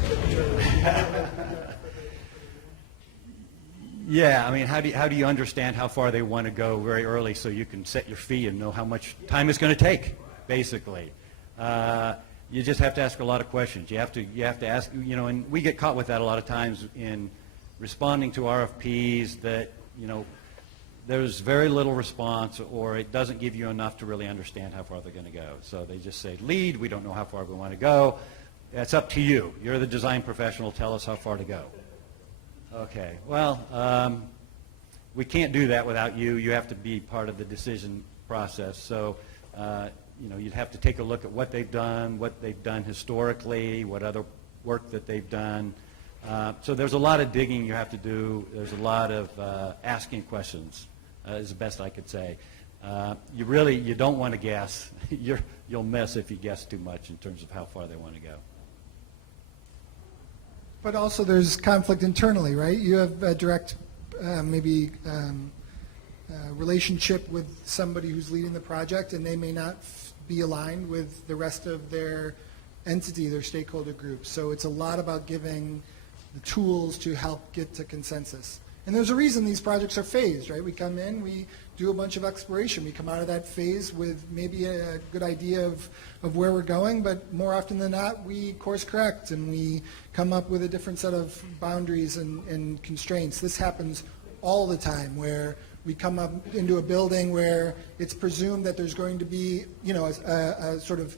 Yeah, I mean, how do you understand how far they want to go very early so you can set your fee and know how much time it's going to take, basically. You just have to ask a lot of questions. You have to ask, and we get caught with that a lot of times in responding to RFPs that, there's very little response, or it doesn't give you enough to really understand how far they're going to go. So they just say, lead, we don't know how far we want to go. It's up to you. You're the design professional. Tell us how far to go. Okay, well, we can't do that without you. You have to be part of the decision process. So, you'd have to take a look at what they've done historically, what other work that they've done. So there's a lot of digging you have to do. There's a lot of asking questions, is the best I could say. You don't want to guess. You'll miss if you guess too much in terms of how far they want to go. But also there's conflict internally, right? You have a direct relationship with somebody who's leading the project, and they may not be aligned with the rest of their entity, their stakeholder group. So it's a lot about giving the tools to help get to consensus. And there's a reason these projects are phased, right? We come in, we do a bunch of exploration. We come out of that phase with maybe a good idea of where we're going, but more often than not, we course correct and we come up with a different set of boundaries and constraints. This happens all the time, where we come up into a building where it's presumed that there's going to be, a sort of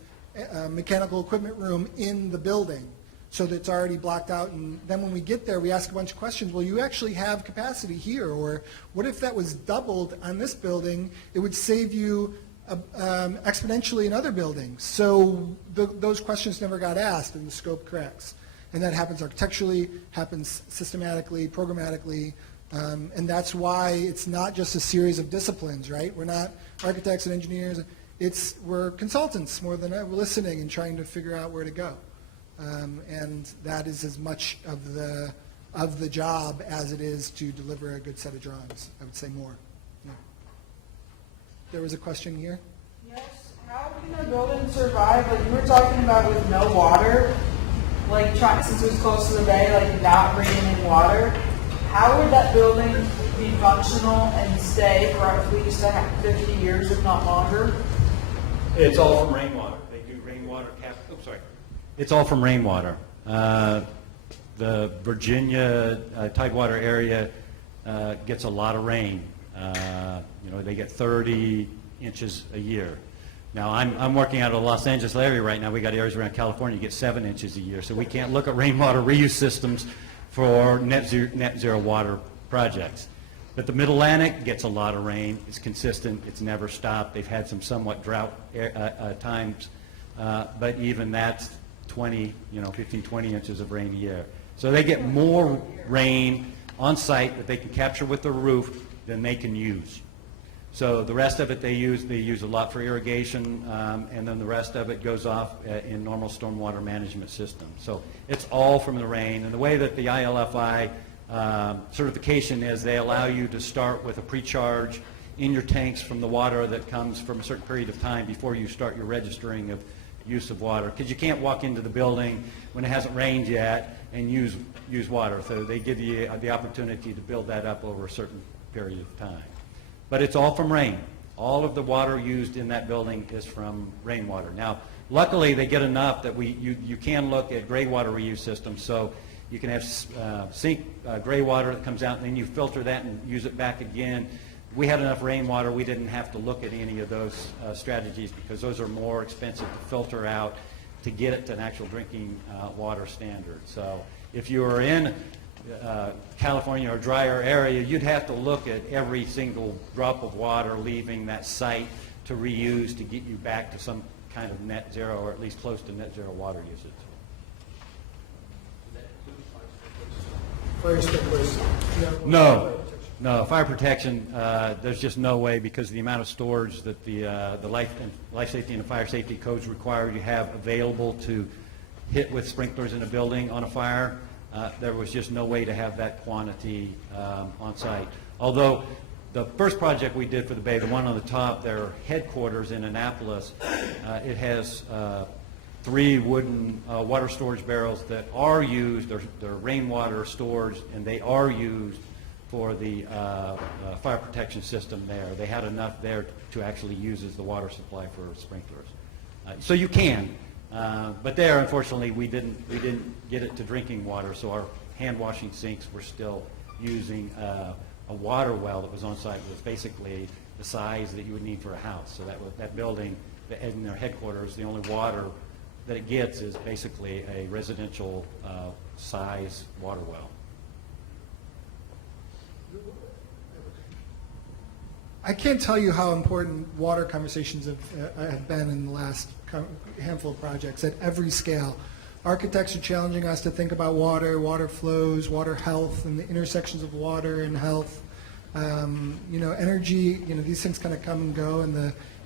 mechanical equipment room in the building, so that it's already blocked out. And then when we get there, we ask a bunch of questions. Well, you actually have capacity here, or what if that was doubled on this building? It would save you exponentially in other buildings. So those questions never got asked, and the scope corrects. And that happens architecturally, happens systematically, programmatically, and that's why it's not just a series of disciplines, right? We're not architects and engineers. We're consultants more than ever, listening and trying to figure out where to go. And that is as much of the job as it is to deliver a good set of drawings. I would say more. Yeah. There was a question here. Yes. How can a building survive? Like you were talking about with no water, since it was close to the bay, not bringing in water. How would that building be functional and stay for at least 50 years, if not longer? It's all from rainwater. They do rainwater cap. Oops, sorry. It's all from rainwater. The Virginia Tidewater area gets a lot of rain. They get 30 inches a year. Now, I'm working out of the Los Angeles area right now. We got areas around California that get 7 inches a year, so we can't look at rainwater reuse systems for net zero water projects. But the Mid-Atlantic gets a lot of rain. It's consistent. It's never stopped. They've had some somewhat drought times, but even that's 20, 15, 20 inches of rain a year. So they get more rain on site that they can capture with the roof than they can use. So the rest of it they use a lot for irrigation, and then the rest of it goes off in normal stormwater management systems. So it's all from the rain. And the way that the ILFI certification is, they allow you to start with a pre-charge in your tanks from the water that comes from a certain period of time before you start your registering of use of water. Because you can't walk into the building when it hasn't rained yet and use water. So they give you the opportunity to build that up over a certain period of time. But it's all from rain. All of the water used in that building is from rainwater. Now, luckily, they get enough that you can look at gray water reuse systems. So you can have sink gray water that comes out, and then you filter that and use it back again. We had enough rainwater, we didn't have to look at any of those strategies because those are more expensive to filter out to get it to an actual drinking water standard. So if you were in California or drier area, you'd have to look at every single drop of water leaving that site to reuse to get you back to some kind of net zero, or at least close to net zero water usage. Fire sprinklers. No, fire protection, there's just no way, because of the amount of storage that the life safety and the fire safety codes require you have available to hit with sprinklers in a building on a fire. There was just no way to have that quantity on site. Although the first project we did for the Bay, the one on the top, their headquarters in Annapolis, it has 3 wooden water storage barrels that are used, they're rainwater storage, and they are used for the fire protection system there. They had enough there to actually use as the water supply for sprinklers. So you can, but there, unfortunately, we didn't get it to drinking water, so our hand washing sinks were still using a water well that was on site. It was basically the size that you would need for a house. So that building, in their headquarters, the only water that it gets is basically a residential size water well. I can't tell you how important water conversations have been in the last handful of projects at every scale. Architects are challenging us to think about water flows, water health, and the intersections of water and health. Energy, these things kind of come and go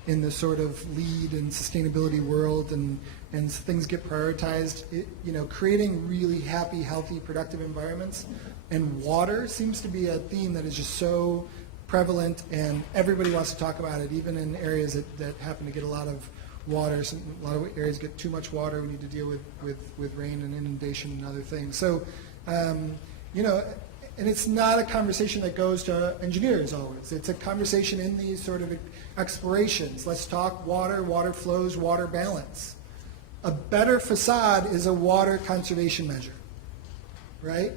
in the sort of lead and sustainability world, and things get prioritized. Creating really happy, healthy, productive environments, and water seems to be a theme that is just so prevalent, and everybody wants to talk about it, even in areas that happen to get a lot of water. A lot of areas get too much water. We need to deal with rain and inundation and other things. So, and it's not a conversation that goes to engineers always. It's a conversation in these sort of explorations. Let's talk water flows, water balance. A better facade is a water conservation measure, right?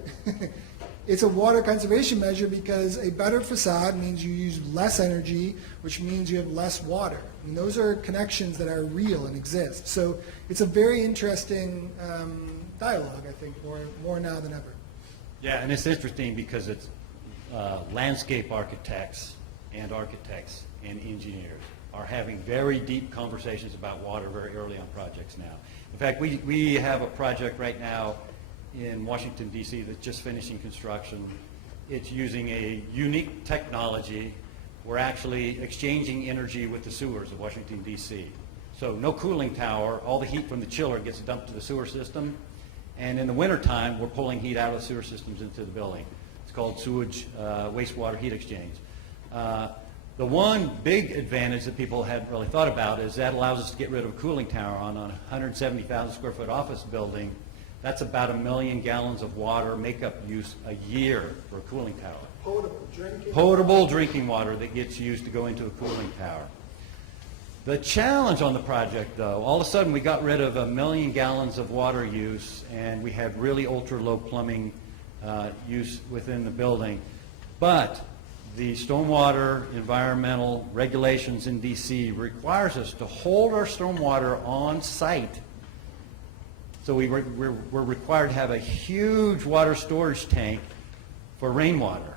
It's a water conservation measure because a better facade means you use less energy, which means you have less water. And those are connections that are real and exist. So it's a very interesting dialogue, I think, more now than ever. Yeah, and it's interesting because it's landscape architects and engineers are having very deep conversations about water very early on projects now. In fact, we have a project right now in Washington, D.C. that's just finishing construction. It's using a unique technology. We're actually exchanging energy with the sewers of Washington, D.C. So no cooling tower. All the heat from the chiller gets dumped to the sewer system. And in the wintertime, we're pulling heat out of the sewer systems into the building. It's called sewage wastewater heat exchange. The one big advantage that people hadn't really thought about is that allows us to get rid of a cooling tower on a 170,000 square foot office building. That's about 1 million gallons of water makeup use a year for a cooling tower. Potable drinking water that gets used to go into a cooling tower. The challenge on the project, though, all of a sudden we got rid of 1 million gallons of water use, and we had really ultra-low plumbing use within the building. But the stormwater environmental regulations in D.C. requires us to hold our stormwater on site. So we're required to have a huge water storage tank for rainwater.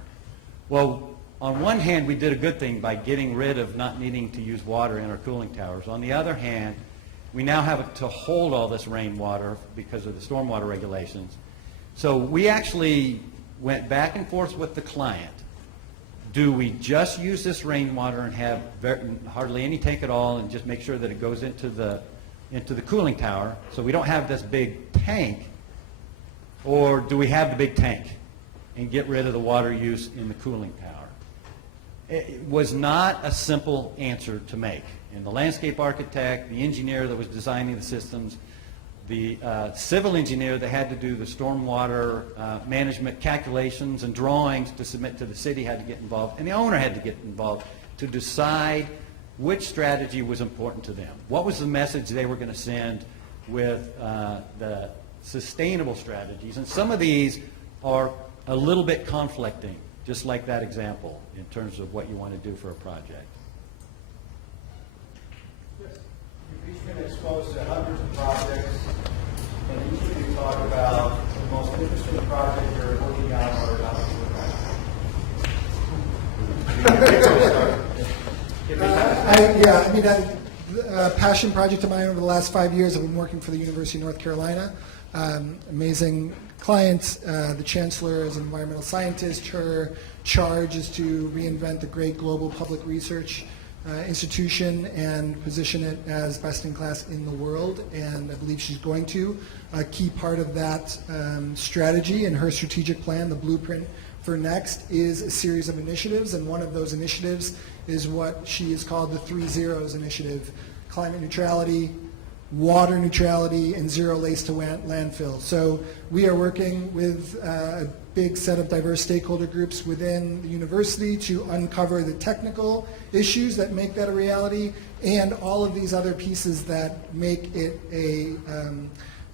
Well, on one hand, we did a good thing by getting rid of not needing to use water in our cooling towers. On the other hand, We now have to hold all this rainwater because of the stormwater regulations. So we actually went back and forth with the client. Do we just use this rainwater and have hardly any tank at all and just make sure that it goes into the cooling tower so we don't have this big tank? Or do we have the big tank and get rid of the water use in the cooling tower? It was not a simple answer to make. And the landscape architect, the engineer that was designing the systems, the civil engineer that had to do the stormwater management calculations and drawings to submit to the city had to get involved, and the owner had to get involved to decide which strategy was important to them. What was the message they were going to send with the sustainable strategies? And some of these are a little bit conflicting, just like that example, in terms of what you want to do for a project. You've each been exposed to hundreds of projects, and each of you talk about the most interesting project you're working on or about to work on. A passion project of mine over the last 5 years. I've been working for the University of North Carolina. Amazing client. The chancellor is an environmental scientist. Her charge is to reinvent the great global public research institution and position it as best in class in the world, and I believe she's going to. A key part of that strategy and her strategic plan, the blueprint for next, is a series of initiatives, and one of those initiatives is what she has called the 3 Zeros initiative: climate neutrality, water neutrality, and zero waste to landfill. So we are working with a big set of diverse stakeholder groups within the university to uncover the technical issues that make that a reality, and all of these other pieces that make it a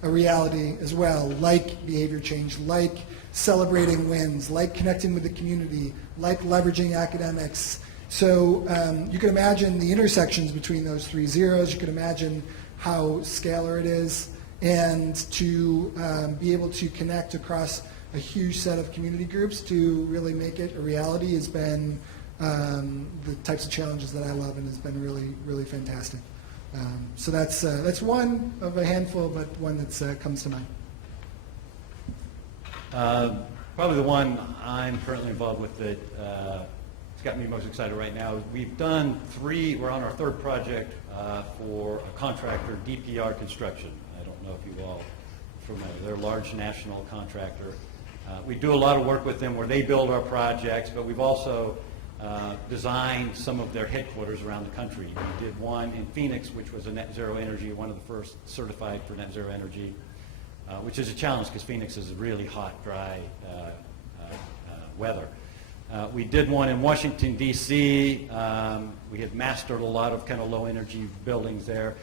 reality as well, like behavior change, like celebrating wins, like connecting with the community, like leveraging academics. So you can imagine the intersections between those 3 zeros. You can imagine how scalar it is, and to be able to connect across a huge set of community groups to really make it a reality has been the types of challenges that I love, and has been really, really fantastic. So that's one of a handful, but one that comes to mind. Probably the one I'm currently involved with that has got me most excited right now. We've done 3, we're on our 3rd project for a contractor, DPR Construction. I don't know if you all are familiar. They're a large national contractor. We do a lot of work with them where they build our projects, but we've also designed some of their headquarters around the country. We did one in Phoenix, which was a net zero energy, one of the first certified for net zero energy, which is a challenge because Phoenix is really hot, dry weather. We did one in Washington, D.C. We had mastered a lot of kind of low energy buildings there.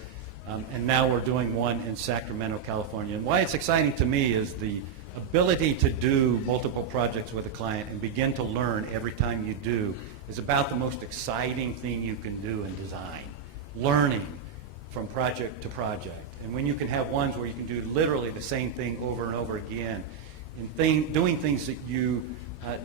And now we're doing one in Sacramento, California. And why it's exciting to me is the ability to do multiple projects with a client and begin to learn every time you do is about the most exciting thing you can do in design. Learning from project to project. And when you can have ones where you can do literally the same thing over and over again, and doing things that you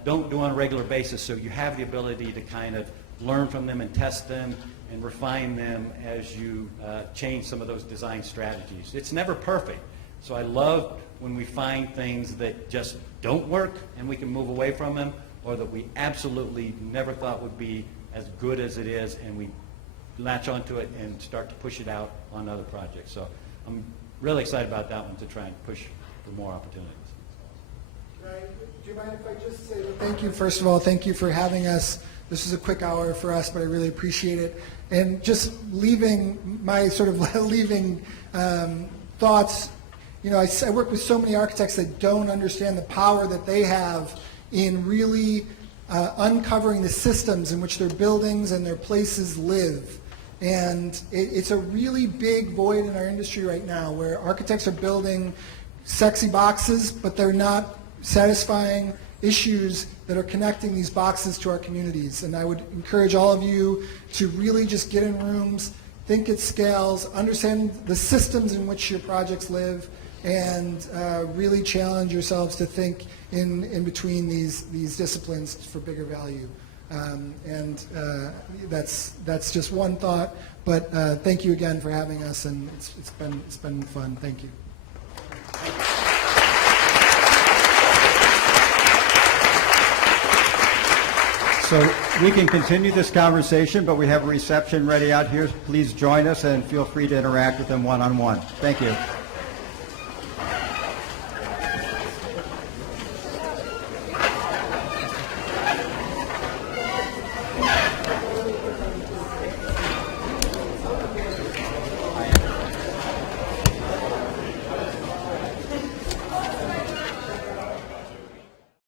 don't do on a regular basis, so you have the ability to kind of learn from them and test them and refine them as you change some of those design strategies. It's never perfect. So I love when we find things that just don't work and we can move away from them, or that we absolutely never thought would be as good as it is, and we latch onto it and start to push it out on other projects. So I'm really excited about that one, to try and push for more opportunities. Do you mind if I just say thank you? First of all, thank you for having us. This is a quick hour for us, but I really appreciate it. And just leaving my sort of thoughts, you know, I work with so many architects that don't understand the power that they have in really uncovering the systems in which their buildings and their places live. And it's a really big void in our industry right now, where architects are building sexy boxes, but they're not satisfying issues that are connecting these boxes to our communities. And I would encourage all of you to really just get in rooms, think at scales, understand the systems in which your projects live, and really challenge yourselves to think in between these disciplines for bigger value. That's just one thought. But thank you again for having us, and it's been fun. Thank you. So we can continue this conversation, but we have a reception ready out here. Please join us and feel free to interact with them one-on-one. Thank you.